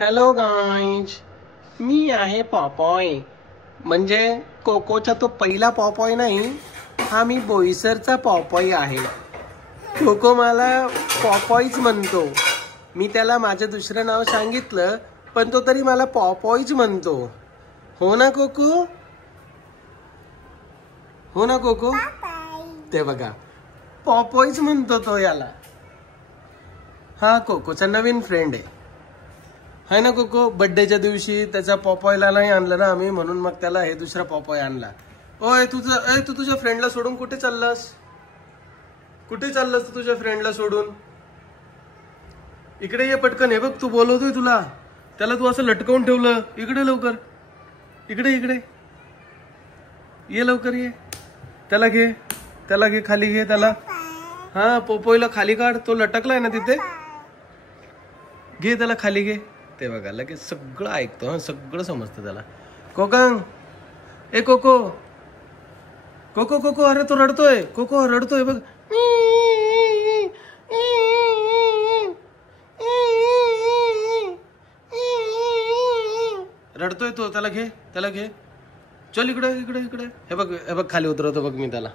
Hello guys, मी आहे Popeye. म्हणजे कोकोचा तो पहिला पॉपॉय नाही, हा मी बोईसरचा पॉपॉय आहे. कोको मला पॉपॉयच म्हणतो. मी त्याला माझं दुसरं नाव सांगितलं, पण तो तरी मला पॉपॉयच म्हणतो. हो ना कोको? हो ना कोको? ते बघा, पॉपॉयच म्हणतो तो याला. हा कोकोचा नवीन फ्रेंड आहे ना कोको. बर्थडेच्या दिवशी त्याचा पॉपॉयला नाही आणलं ना आम्ही, म्हणून मग त्याला हे दुसरा पॉपॉय आणला. ओय तू तुझ्या फ्रेंडला सोडून कुठे चाललास? कुठे चाललास तू तुझ्या फ्रेंडला सोडून? इकडे ये पटकन. हे बघ, तू बोलवतोय तुला. त्याला तू असं लटकवून ठेवलं. इकडे लवकर, इकडे इकडे ये लवकर, ये. त्याला घे, त्याला घे, खाली घे त्याला. हा, पोपोईला खाली काढ. तो लटकलाय ना तिथे. घे त्याला खाली, घे. ते बघा, लगेच सगळं ऐकतो. हा, सगळं समजतं त्याला. कोकंग, ए कोको, कोको कोको, अरे तो रडतोय. कोको रडतोय बघ. रडतोय तो. त्याला घे, त्याला घे. चल इकडे इकडे इकडे. हे बघ, हे बघ, खाली उतरवतो बघ मी त्याला.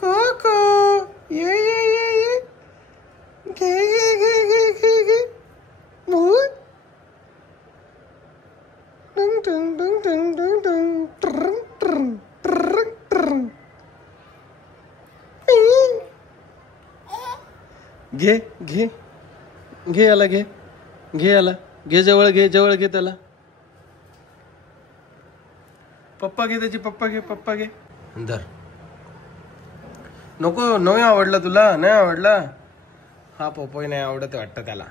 कोको, ये ये ये ये. घे घे घे घे घे घे. डंग डंग डंग डंग डंग डंग. ट्रंग ट्रंग ट्रंग ट्रंग. घे घे घे याला, घे घे याला, घे जवळ, घे जवळ, घे त्याला. पप्पा घे त्याची, पप्पा घे, पप्पा घे. धर. नको, नाही आवडला तुला? नाही आवडला? हा पप्पाही नाही आवडत वाटतं त्याला.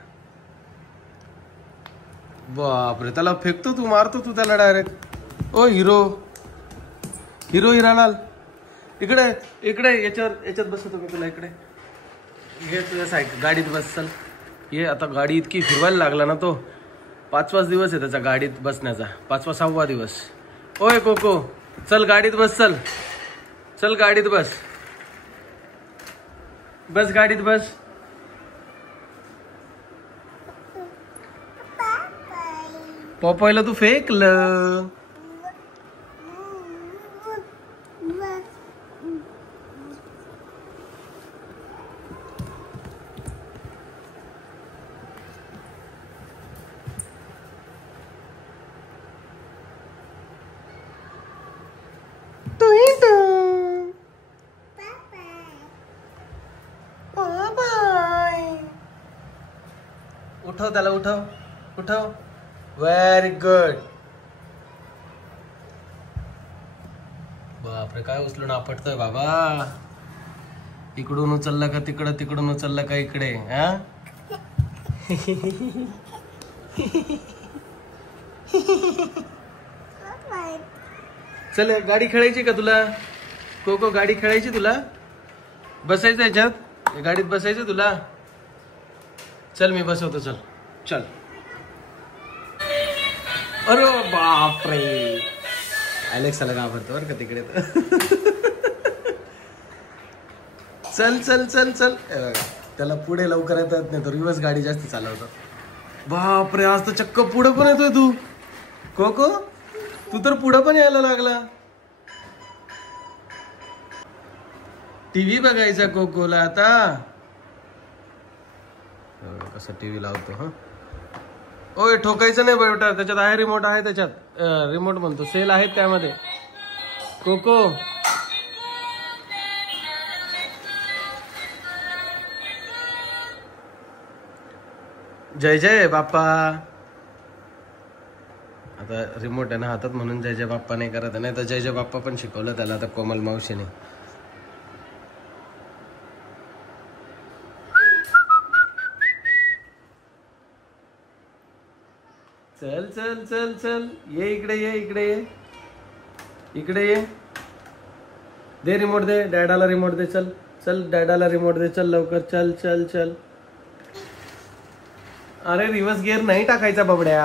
बापरे, त्याला फेकतो तू, मारतो तू त्याला डायरेक्ट. ओ हिरो, हिरो हिरालाल, इकडे इकडे. याच्यात बसतो मी तुला. इकडे घे तुझ्या सायकल, गाडीत बस. चल ये. आता गाडी इतकी फिरवायला लागला ना तो. 5वाच दिवस आहे त्याचा गाडीत बसण्याचा. 5वा 6वा दिवस. ओय कोको, चल गाडीत बस. चल चल गाडीत बस. बस गाडीत बस. पॉपॉयला तू फेकलं. उठव त्याला, उठव उठव. Very good. बापरे, काय उचलून आपटतोय बाबा. इकडून उचललं का तिकडं, तिकडून उचललं का इकडे. हा चल, गाडी खेळायची का तुला? कोको, गाडी खेळायची तुला? बसायचं याच्यात, गाडीत बसायचं तुला? चल मी बसवतो. चल चल. अरे बापरे, अलेक्साला घाबरतो बरं का तिकडे तर. चल चल चल चल. त्याला पुढे लवकर येतात नाही, तो रिवर्स गाडी जास्त चालवतो. बापरे, आज तर चक्क पुढे पण येतोय तू. कोको, तू तर पुढे पण यायला लागला. टीव्ही बघायचा कोकोला आता. कसा टीव्ही लावतो. हा, ओय ठोकायचं नाही बेटा. त्याच्यात आहे रिमोट, आहे त्याच्यात. रिमोट म्हणतो, सेल आहेत त्यामध्ये. कोको, जय जय बाप्पा. आता रिमोट आहे ना हातात म्हणून जय जय बाप्पा नाही करत. नाही तर जय जय बाप्पा पण शिकवलं त्याला आता कोमल मावशीने. चल चल चल चल. ये इकडे, ये इकडे, ये इकडे ये. दे रिमोट, दे डॅडाला रिमोट दे. चल चल, डॅडाला रिमोट दे. चल लवकर, चल चल चल. अरे रिवर्स गिअर नाही टाकायचा बबड्या.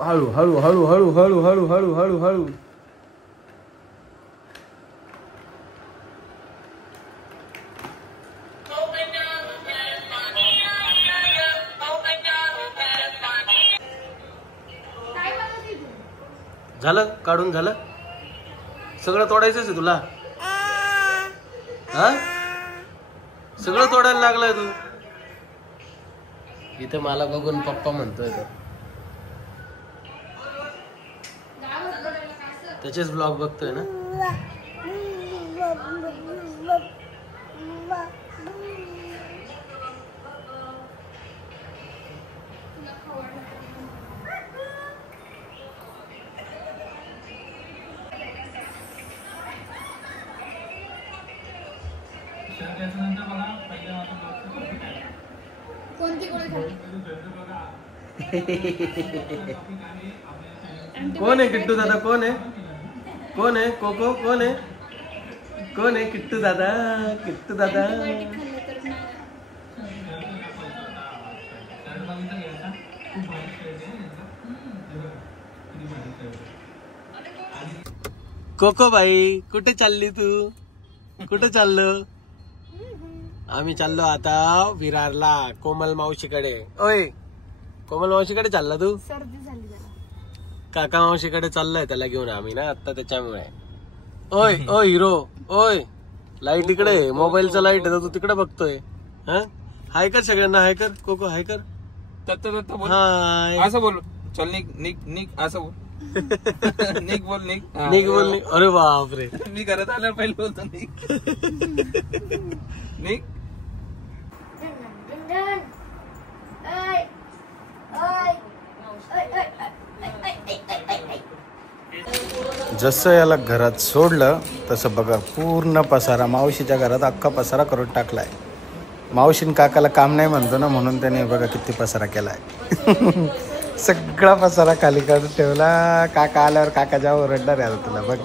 हळू हळू हळू हळू हळू हळू हळू हळू हळू. झालं काढून झालं सगळं तोडायचंच आहे तुला हा सगळं तोडायला लागलाय तू इथे मला बघून पप्पा म्हणतोय तो त्याचेच ब्लॉग बघतोय ना कोण आहे किट्टू दादा कोण आहे कोको कोण आहे किट्टू दादा कोको बाई कुठे चालली तू कुठे चाललो आम्ही चाललो आता विरारला कोमल मावशीकडे ओय कोमल मावशीकडे चालला तू सर्दी झाली काका मावशीकडे चाललाय त्याला घेऊन आम्ही ना आता त्याच्यामुळे ओय ओ हिरो ओय लाईट इकडे मोबाईलचा लाईट आहे तो तिकडे बघतोय हाय कर सगळ्यांना हाय कर कोको हाय कर हाय असं बोल चल निक असं बोल निक बोल अरे बापरे मी करत आल्यावर पहिले बोलतो निक जसं याला घरात सोडलं तसं बघा पूर्ण पसारा मावशीच्या घरात अख्खा पसारा करून टाकलाय मावशीन काकाला काम नाही म्हणतो ना म्हणून त्याने बघा किती पसारा केलाय सगळा पसारा खाली काढून ठेवला काका आल्यावर काका जाऊ ओरडणार आहे तुला बघ